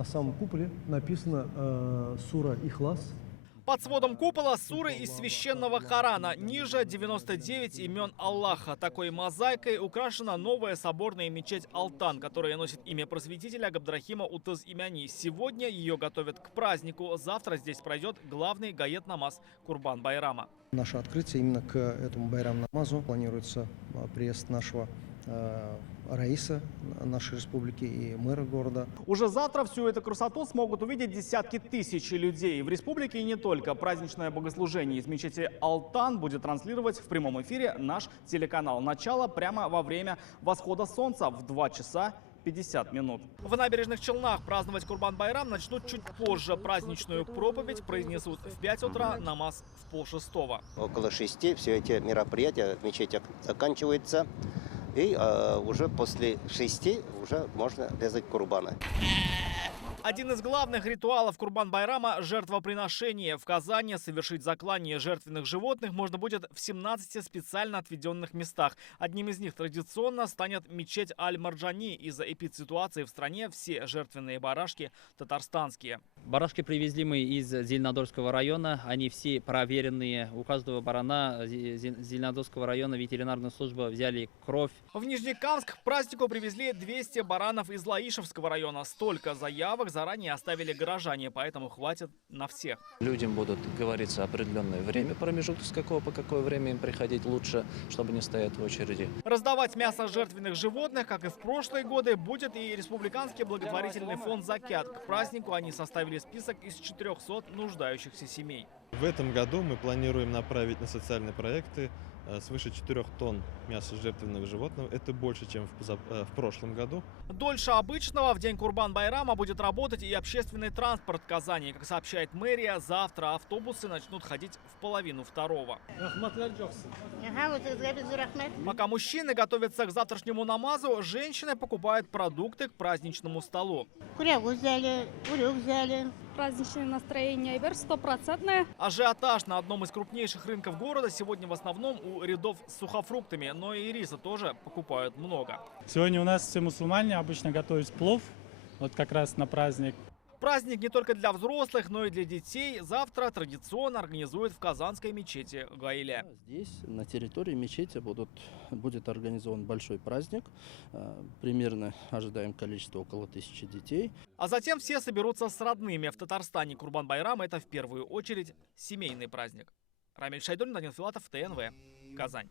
На самом куполе написано сура Ихлас. Под сводом купола суры из священного Корана. Ниже 99 имен Аллаха. Такой мозаикой украшена новая соборная мечеть Алтан, которая носит имя просветителя Габдрахима Утаз-Имяни. Сегодня ее готовят к празднику. Завтра здесь пройдет главный гает-намаз Курбан-Байрама. Наше открытие именно к этому байрам-намазу. Планируется приезд нашего раиса нашей республики и мэра города. Уже завтра всю эту красоту смогут увидеть десятки тысяч людей. В республике и не только. Праздничное богослужение из мечети Алтан будет транслировать в прямом эфире наш телеканал. Начало прямо во время восхода солнца в 2 часа 50 минут. В Набережных Челнах праздновать Курбан-Байрам начнут чуть позже. Праздничную проповедь произнесут в 5 утра, намаз в 5:30. Около 6 все эти мероприятия в мечети заканчиваются. И уже после 6 уже можно резать курбаны. Один из главных ритуалов Курбан-Байрама – жертвоприношение. В Казани совершить заклание жертвенных животных можно будет в 17 специально отведенных местах. Одним из них традиционно станет мечеть Аль-Марджани. Из-за эпидситуации в стране все жертвенные барашки татарстанские. Барашки привезли мы из Зеленодольского района. Они все проверенные. У каждого барана Зеленодольского района ветеринарная служба взяли кровь. В Нижнекамск к празднику привезли 200 баранов из Лаишевского района. Столько заявок заранее оставили горожане, поэтому хватит на всех. Людям будут говориться определенное время, промежуток с какого по какое время им приходить лучше, чтобы не стоять в очереди. Раздавать мясо жертвенных животных, как и в прошлые годы, будет и Республиканский благотворительный фонд «Закят». К празднику они составили список из 400 нуждающихся семей. В этом году мы планируем направить на социальные проекты свыше 4 тонн мяса жертвенного животного. Это больше, чем в прошлом году. Дольше обычного в день Курбан-Байрама будет работать и общественный транспорт Казани. Как сообщает мэрия, завтра автобусы начнут ходить в 1:30. Пока мужчины готовятся к завтрашнему намазу, женщины покупают продукты к праздничному столу. Праздничное настроение, вер стопроцентное. Ажиотаж на одном из крупнейших рынков города сегодня в основном у рядов с сухофруктами, но и риса тоже покупают много. Сегодня у нас все мусульмане обычно готовят плов, вот как раз на праздник. Праздник не только для взрослых, но и для детей. Завтра традиционно организуют в казанской мечети Гаиле. Здесь, на территории мечети, будет организован большой праздник. Примерно ожидаем количество около 1000 детей. А затем все соберутся с родными. В Татарстане Курбан-Байрам – это в первую очередь семейный праздник. Рамиль Шайдуллин, Данил Филатов, ТНВ, Казань.